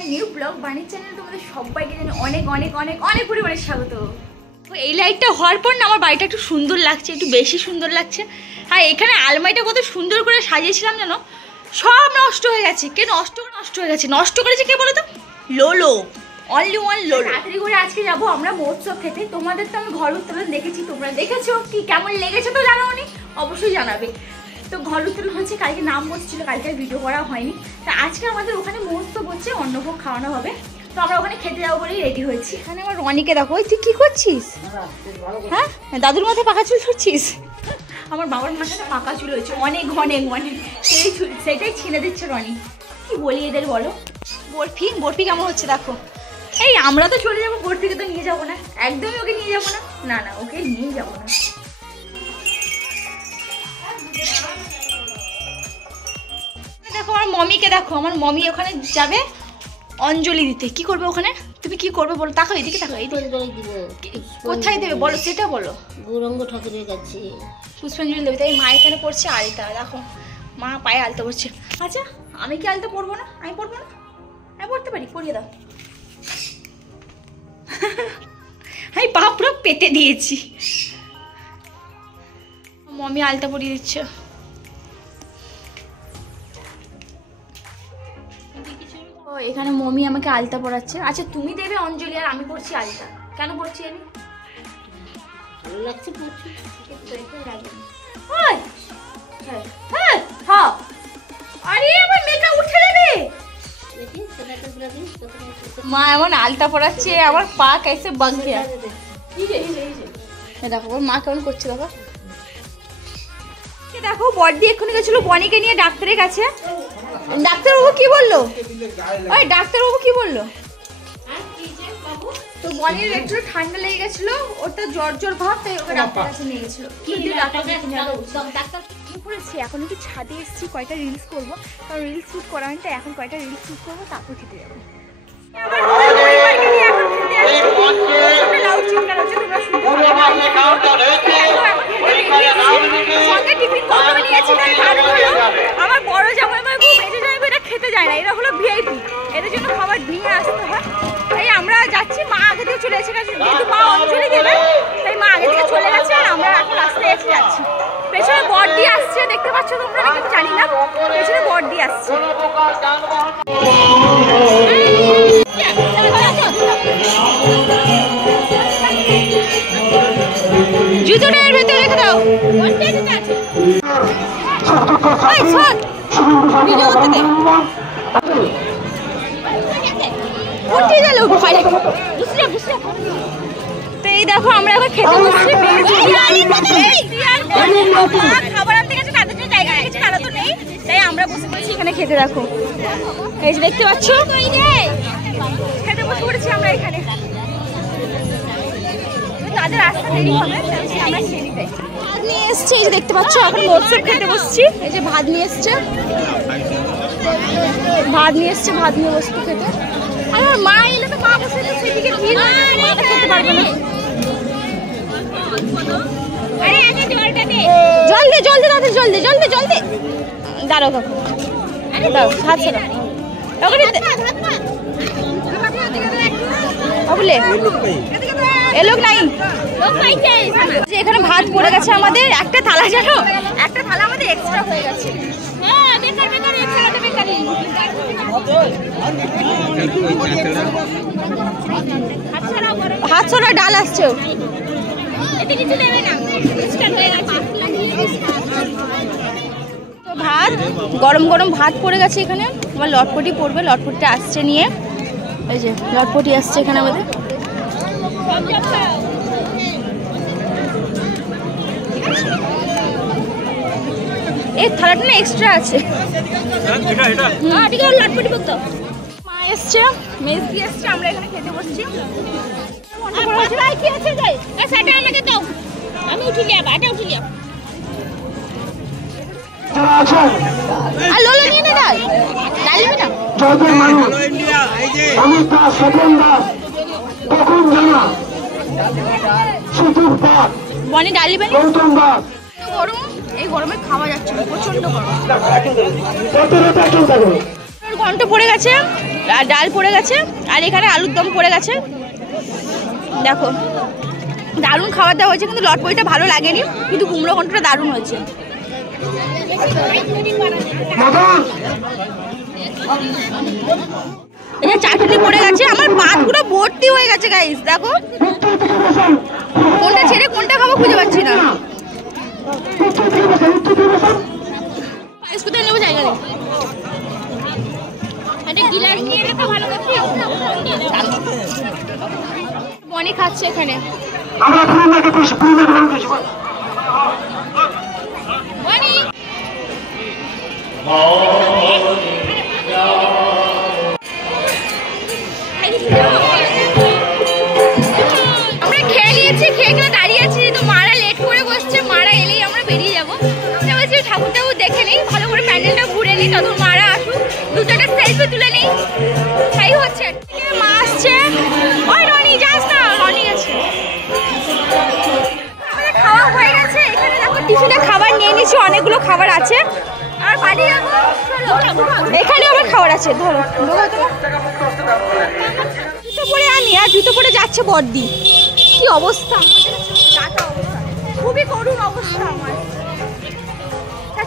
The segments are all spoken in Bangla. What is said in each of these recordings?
মাই নিউ ব্লগ বাণী চ্যানেল। তোমাদের সবাইকে জানি অনেক অনেক অনেক অনেক পরিমাণে স্বাগত। তো এই লাইটটা হওয়ার পর না আমার বাড়িটা একটু সুন্দর লাগছে, একটু বেশি সুন্দর লাগছে। হ্যাঁ, এখানে আলমারিটা কত সুন্দর করে সাজিয়েছিলাম জানো, সব নষ্ট হয়ে গেছে। কে নষ্ট হয়ে গেছে? নষ্ট করেছে কে বলো তো? লোলো, অনলি ওয়ান লোলো। তাড়াতাড়ি করে আজকে যাবো আমরা মহোৎসব খেতে। তোমাদের তো আমি ঘর উত্তোলন দেখেছি, তোমরা দেখেছো কি কেমন লেগেছে তো জানাও নি, অবশ্যই জানাবে। তো ঘর উত্তোলন হচ্ছে, কালকে নাম বসছিল, কালকে ভিডিও করা হয়নি। তো আজকে আমাদের ওখানে মহোৎসব হচ্ছে, অন্নভোগ খাওয়ানো হবে। তো আমরা ওখানে খেতে যাবো বলেই রেডি হয়েছি। এখানে আমার রনিকে দেখো, তুই কি করছিস? হ্যাঁ, দাদুর মাথায় পাকা চুল করছিস? আমার বাবার মাথাটা পাকা চুল হয়েছে অনেক অনেক অনেক, সেটাই ছিঁড়ে দিচ্ছে রনি। কি বলি এদের বলো? বরফি কেমন হচ্ছে দেখো। এই আমরা তো চলে যাবো, বরফিকে তো নিয়ে যাবো না, একদমই ওকে নিয়ে যাবো না। না না, ওকে নিয়ে যাবো না। দেখো আমার মমিকে দেখো, আমার মমি ওখানে যাবে অঞ্জলি দিতে। কি করবে ওখানে? তুমি কি করবে বলো? তাকাও এদিকে, তাকাও এইদিকে। কোথায় দেবে বলো, সেটা বলো। গৌরাঙ্গ ঠাকুরের কাছে পুষ্পাঞ্জলি দেবে। তাই মা এখানে পড়ছে আলতা, দেখো মা পায়ে আলতা পড়ছে। আচ্ছা, আমি কি আলতা পরবো না? আমি পরবো না? আমি পড়তে পারি, পরিয়ে দাও। আমি পা পুরো পেতে দিয়েছি। মমি আলতা পরিয়ে দিচ্ছে। ও এখানে মমি আমাকে আলতা পরাচ্ছে। আচ্ছা তুমি দেবে অঞ্জলি আর আমি পড়ছি আলতা। কেন পড়ছি আমি? ভালো লাগছে। আরে আমার মেকআপ উঠে যাবে। মা এমন আলতা পরাচ্ছে, আমার পা কাইসে বাগ গিয়া। দেখো মা কেমন করছে বাবা। দেখো বড়দি এক্ষুনি গেছিল বনিকে নিয়ে ডাক্তারের কাছে। ডাক্তারবাবু কি বললো? ওই ডাক্তারবাবু কি বললো? তো বনির একটু ঠান্ডা লেগে গেছিল, ওটা জ্বর ভাব, তাই ওকে ডাক্তারের কাছে নিয়ে গেছিল। এখন একটু ছাদে এসেছি, কয়টা রিলস করবো, কারণ রিলস শ্যুট করা হয়নি, তাই এখন কয়টা রিলস শ্যুট করবো, তারপর খেতে যাবো। আমার বড় জামাইবাবু মেজো জামাইবাবু এটা খেতে যায় না, এরা হলো ভিআইপি, এদের জন্য খাবার নিয়ে আসতে হয়। তাই আমরা যাচ্ছি, মা আগে থেকে চলে এসে গেছে, যেহেতু মা অঞ্জলি দেবে তাই মা আগে থেকে চলে গেছে, আর আমরা এখন রাস্তায় এসে যাচ্ছি। পেছনে বড়দি আসছে, দেখতে পাচ্ছ তোমরা নাকি জানি না, পেছনে বড়দি আসছে। জুতোটা এর ভেতরে রেখে দাও। তো এই দেখো আমরা এখন খেতে বসছি। খাবার আনতে গেছে, তাদের জন্য জায়গা রেখেছে, তারা তো নেই, তাই আমরা বসে পড়েছি এখানে খেতে। দেখো এই যে দেখতে পাচ্ছ, খেতে বসে পড়েছি আমরা এখানে। তাদের রাস্তা দেরি হবে, আমরা খেয়ে যাই। ভাত নিয়ে এসছে, এই যে দেখতে পাচ্ছ, এখন মহোৎসব খেতে বসছি। এই যে ভাত নিয়ে এসছে, ভাত নিয়ে বসবো খেতে। আর আমার মা এলে তো মা বসে সেদিকে ভিড় হয়ে যাবে, মা তো খেতে পারবে না। জল দে দাদা, জল দে। দাঁড়াও কাকু, দাও হাত ছাড়া। এখানে ভাত পড়ে গেছে আমাদের, একটা থালা জানো, একটা থালা আমাদের এক্সট্রা হয়ে গেছে। হাত ছড়া ডাল আসছে। তো ভাত গরম ভাত পড়ে গেছে এখানে। আমার লটপটি পড়বে, লটপটিটা আসছে নিয়ে। এই যে লটপটি আসছে এখানে আমাদের। এই থালাটা না এক্সট্রা আছে। মা এসছে, মেজ দিয়ে এসছে, আমরা এখানে খেতে বসছি। আমি উঠিলি আর লোলো নিয়ে নে, ডাল নিবি না? বনি ডাল নিবে না? গরম, এই গরমে খাওয়া যাচ্ছে না, প্রচন্ড গরম। ঘন্টা পড়ে গেছে, ডাল পড়ে গেছে, আর এখানে আলুর দম পড়ে গেছে। দেখো দারুণ খাবার দাওয়া হয়েছে, কিন্তু লটপটিটা ভালো লাগেনি, কিন্তু কুমড়ো ঘন্টটা দারুণ হয়েছে। এই যে চাটনি পড়ে গেছে, আমার ভাত পুরো ভর্তি হয়ে গেছে গাইস। দেখো কোনটা ছেড়ে কোনটা খাবো খুঁজে পাচ্ছি না। কোথায় নেবো জায়গা নেই, একটা গিলাস নিয়ে এলে তো ভালো করতে। বনি খাচ্ছে এখানে। বনি আমরা খেয়ে নিয়েছি, খেয়ে খেয়ে দাঁড়িয়ে আছি, তো মারা লেট করে বসছে, মারা এলেই আমরা বেরিয়ে যাবো। ঠাকুর টাকুর দেখে নিই, ভালো করে প্যান্ডেলটা ঘুরে নিই, তখন মারা আসুক, দুটোটা সেলফি তুলে নিই, তাই হচ্ছে। মা আসছে, ওই রনি যাস না, রনি আছে। আমাদের খাওয়া হয়ে গেছে, এখানে দেখো টিফিনে খাবার নিয়ে নিয়েছি, অনেকগুলো খাবার আছে, আর বাড়ি যাবো। এখানে আবার খাবার আছে, ধরো জুতো পরে আনি, আর জুতো পরে যাচ্ছে বর্দি। কি অবস্থা, খুবই করুণ অবস্থা আমার।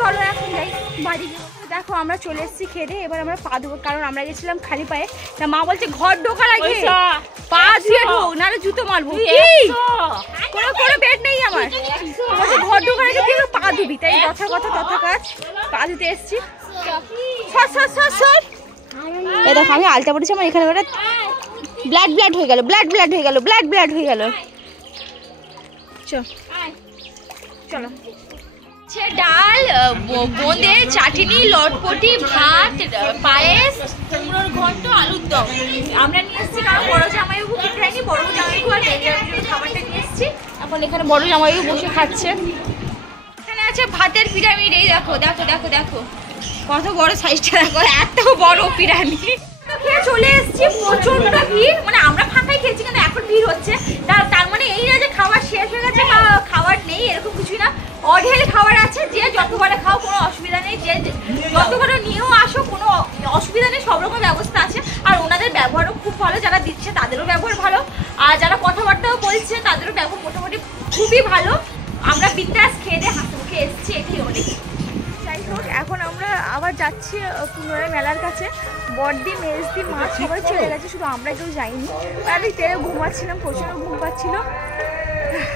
চলো এখন যাই বাড়ি। দেখো আমরা চলে এসেছি খেয়ে, এবার আমরা পা ধোবো, কারণ আমরা গেছিলাম খালি পায়ে। তা মা বলছে ঘর ঢোকার আগে পা ধুয়ে ঢোক, নাহলে জুতো মারবো। কোনো কোনো বেড নেই আমার, বলছে ঘর ঢোকার আগে তুই পা ধুবি, তাই যথা কথা তথা কাজ, পা ধুতে এসেছি। এই দেখো আমি আলতা পড়েছি, আমার এখানে ব্লাড হয়ে গেল, ব্লাড হয়ে গেল। চলো ডাল, বোঁদে, চাটনি, লটপটি, ভাত, পায়েস, কুমড়োর ঘন্ট, আলুর দম আমরা নিয়ে এসেছি, কারণ বড় জামাইবাবু খেতে হয়নি, বড় জামাইবাবু আর খাবারটা নিয়ে এসেছি। এখন এখানে বড় জামাইবাবু বসে খাচ্ছে। এখানে আছে ভাতের পিরামিড, এই দেখো দেখো দেখো দেখো কত বড় সাইজটা, দেখো এত বড় পিরামিড। খেয়ে চলে এসেছি, প্রচন্ড ভিড়, মানে আমরা ফাঁকাই খেয়েছি, কিন্তু এখন ভিড় হচ্ছে। তার মানে এই না যে খাবার শেষ হয়ে গেছে বা খাবার নেই, এরকম কিছুই না, অঢেল খাবার আছে। যে যতবারে খাও কোনো অসুবিধা নেই, যে যতবারে নিয়েও আসো কোনো অসুবিধা নেই, সব রকম ব্যবস্থা আছে। আর ওনাদের ব্যবহারও খুব ভালো, যারা দিচ্ছে তাদেরও ব্যবহার ভালো, আর যারা কথাবার্তাও বলছে তাদেরও ব্যবহার মোটামুটি খুবই ভালো। আমরা বিন্দাস খেয়ে দিয়ে হাসি মুখে এসেছি, এটাই অনেক। যাই হোক এখন আমরা আবার যাচ্ছি পুনরায় মেলার কাছে। বড়দি, মেজদি, মা সবাই চলে গেছে, শুধু আমরা কেউ যাইনি। আমি তেরে ঘুমাচ্ছিলাম, প্রচণ্ড ঘুম পাচ্ছিল,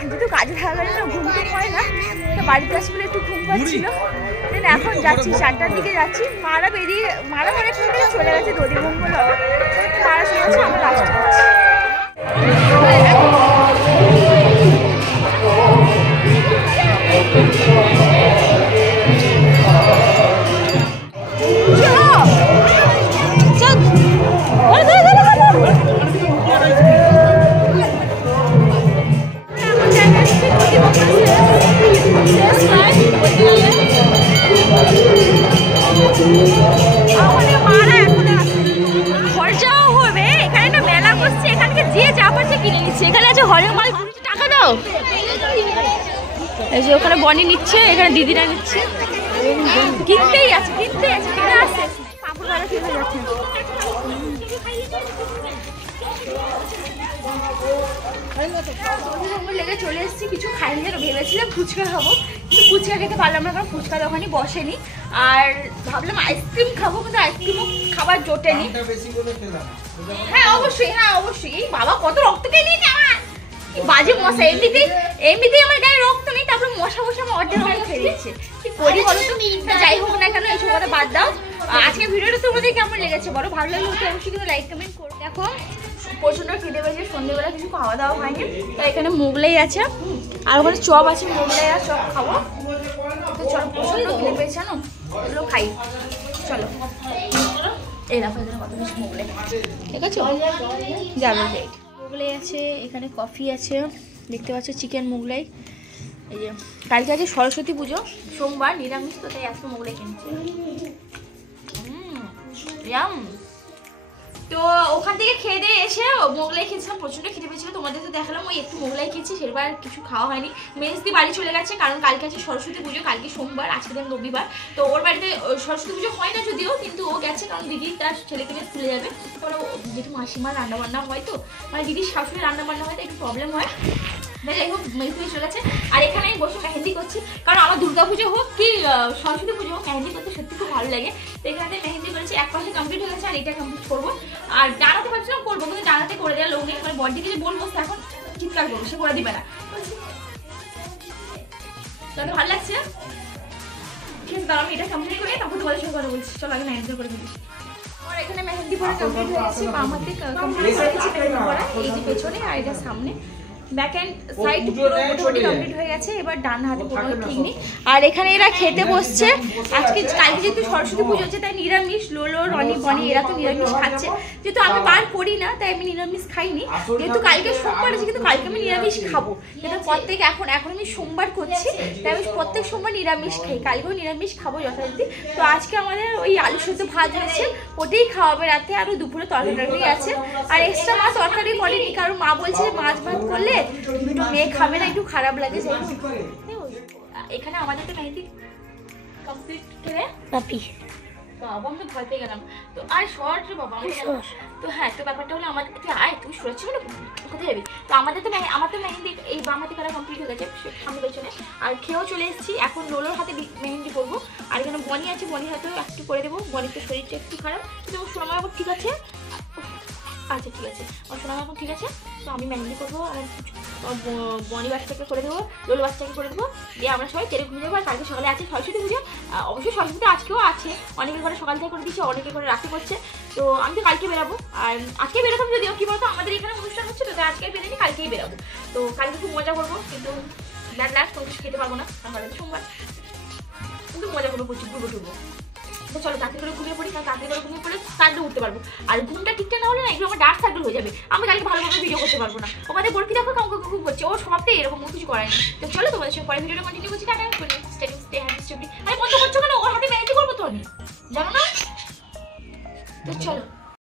যেহেতু কাজে থাকা গেলে না ঘুম টুম হয় না, তো বাড়িতে আসি বলে একটু ঘুম পাচ্ছিল। দেন এখন যাচ্ছি, 4টার দিকে যাচ্ছি। মারা অনেকক্ষণ থেকে চলে গেছে, দধিমঙ্গল হবে, তারা শুনেছে, আমরা লাস্টে যাচ্ছি। খরচাও হবে, এখানে একটা মেলা বসছে, এখানকে যে যা পারছে কিনে নিচ্ছে। এখানে আছে হরেক মাল, টাকা দাও। এই যে ওখানে বনি নিচ্ছে, এখানে দিদিরা নিচ্ছে, কিনতেই আছে কিনে আসছে। পাপড় ভাড়া কিনে যাচ্ছে। লেগে চলে এসেছি, কিছু খাইনি, ভেবেছিলাম ফুচকা খাবো, কিন্তু ফুচকা খেতে পারলাম না, কারণ ফুচকা দোকানই বসেনি। আর ভাবলাম আইসক্রিম খাবো, কিন্তু আইসক্রিমও খাবার জোটেনি। হ্যাঁ অবশ্যই, এই বাবা কত রক্ত খেয়ে নিয়েছে আমার, কি বাজে মশা। এমনিতেই আমার গায়ে রক্ত নেই, তারপরে মশা আমার অর্ধেক রক্ত খেয়ে দিচ্ছে। কি করি বলো তো? যাই হোক না কেন, এইসব কথা বাদ দাও। আজকে ভিডিওটা তোমাদের কেমন লেগেছে বলো, ভালো লাগলে অবশ্যই কিন্তু লাইক কমেন্ট করো। দেখো প্রচণ্ড খিদে পেয়েছে, সন্ধ্যেবেলা কিছু খাওয়া দাওয়া হয়নি, তাই এখানে মোগলাই আছে, আর ওখানে চপ আছে, মোগলাই আর চপ খাবো। তো চলো, প্রচণ্ড খিদে পেয়েছে জানো, এগুলো খাই। চলো এই দেখো এখানে কত কিছু মোগলাই, ঠিক আছে যাবে। মোগলাই আছে, এখানে কফি আছে, দেখতে পাচ্ছ চিকেন মোগলাই। এই যে কালকে আছে সরস্বতী পুজো, সোমবার নিরামিষ, তো তাই আজকে মোগলাই কিনছি। তো ওখান থেকে খেয়ে দিয়ে এসে মোগলাই খেয়েছিলাম, প্রচণ্ড খেতে পেয়েছিল, তোমাদের তো দেখালাম ওই একটু মোগলাই খেয়েছি, সেবার কিছু খাওয়া হয়নি। মেজদি বাড়ি চলে গেছে, কারণ কালকে আছে সরস্বতী পুজো, কালকে সোমবার, আজকে দিন রবিবার। তো ওর বাড়িতে সরস্বতী পুজো হয় না যদিও, কিন্তু ও গেছে কারণ দিদি তার ছেলেকে নিয়ে স্কুলে যাবে। তারপরে যেহেতু মাসিমার রান্নাবান্না হয়, তো মানে দিদির শাশুড়ি রান্নাবান্না হয়, তো একটু প্রবলেম হয়। যাই হোক মেজদি চলে গেছে। আর এখানে আমি বসে মেহেন্দি করছি, কারণ আমার দুর্গাপুজো হোক কি সরস্বতী পুজো হোক, মেহেন্দি করতে সত্যি খুব ভালো লাগে। তো এখানে মেহেন্দি করেছি, এক পাশে কমপ্লিট হয়ে গেছে, আর এটা কমপ্লিট করবো। আর ডানাতে ভাবছিলাম করবো, কিন্তু ডানাতে করে দেওয়ার লোক নেই, মানে বডিকে যে বলবো এখন চিৎকার করবো, সে করে দিবে না। তাহলে ভালো লাগছে, ঠিক আছে। তাহলে আমি এটা কমপ্লিট করে তারপর তোমাদের সঙ্গে কথা বলছি। চলো আগে মেহেন্দি করে দিই। আর এখানে মেহেন্দি পরা কমপ্লিট হয়ে গেছে, বাম হাতে কমপ্লিট করে গেছি মেহেন্দি পরা, এই যে পেছনে আর এটা সামনে, ব্যাক এন্ড সাইড পুরো মোটামুটি কমপ্লিট হয়ে গেছে। এবার ডান হাতে কোনো ঠিক নেই। আর এখানে এরা খেতে বসছে, আজকে কালকে যেহেতু সরস্বতী পুজো হচ্ছে তাই নিরামিষ, লোলো রনি বনি এরা তো নিরামিষ খাচ্ছে, যেহেতু আমি বার করি না তাই আমি নিরামিষ খাইনি। যেহেতু কালকে সোমবার আছে, কিন্তু কালকে আমি নিরামিষ খাবো, যেটা প্রত্যেক এখন আমি সোমবার করছি, তাই আমি প্রত্যেক সোমবার নিরামিষ খাই, কালকেও নিরামিষ খাবো যথারীতি। তো আজকে আমাদের ওই আলু সেদ্ধ ভাত হয়েছে, ওটাই খাওয়াবে রাতে, আরও দুপুরে তরকারি আছে। আর এক্সট্রা মাছ তরকারি করেনি, কারণ মা বলছে যে মাছ ভাত করলে মেয়ে খাবে না, একটু খারাপ লাগে। এখানে আমাদের তো মেহেন্দি কমপ্লিট করে পাপি বাবা আমি ভয় পেয়ে গেলাম। তো আর শর্ট রে বাবা তো হ্যাঁ, তো ব্যাপারটা হলো আমাদের তুই আয়, তুই সরেছি না কোথায় যাবি। তো আমাদের তো আমার তো মেহেন্দি এই বাম হাতে করা কমপ্লিট হয়ে গেছে, সামনে পেছনে। আর খেয়েও চলে এসেছি, এখন লোলোর হাতে মেহেন্দি করবো। আর এখানে বনি আছে, বনি হাতেও একটু করে দেবো, বনির তো শরীরটা একটু খারাপ, কিন্তু সোনামা এখন ঠিক আছে। আচ্ছা ঠিক আছে, আমার সোনামা এখন ঠিক আছে। তো আমি মেহেন্দি করবো, আমার বনি বাচ্চাকে করে দেবো, লোলো বাচ্চাকে করে দেবো, দিয়ে আমরা সবাই তেরে ঘুরে যাবো। আর কালকে সকালে আছে সরস্বতী পুজো, অবশ্যই সরস্বতী আজকেও আছে, অনেকের ঘরে সকাল থেকে করে দিচ্ছে, অনেকের ঘরে রাতে করছে। তো আমি তো কালকে বেরাবো, আর আজকে বেরোতাম যদিও, কি বলতো আমাদের এখানে অনুষ্ঠান হচ্ছে, তো আজকে বেরোনি, কালকেই বেরাবো। তো কালকে খুব মজা করবো, কিন্তু লাস্ট কোনো কিছু খেতে পারবো না, আমার সোমবার, কিন্তু মজা করবো, প্রচুর ঘুরবো টুরবো। তো চলো তাড়াতাড়ি করে ঘুমিয়ে পড়ি, কারণ তাড়াতাড়ি করে ঘুমিয়ে পড়লে তাড়াতাড়ি উঠতে পারবো। আর ঘুমটা ঠিকঠাক না হলে না এগুলো আমার ডার্ক সার্কেল হয়ে যাবে, আমি কালকে ভালোভাবে ভিডিও করতে পারবো না। ওখানে বরকি দেখো কাউকে খুব করছে, ওর স্বভাবটাই এরকম কিছু করায়নি। তো চলো তোমাদের সঙ্গে পরে ভিডিওটা কন্টিনিউ করছি, টাটা।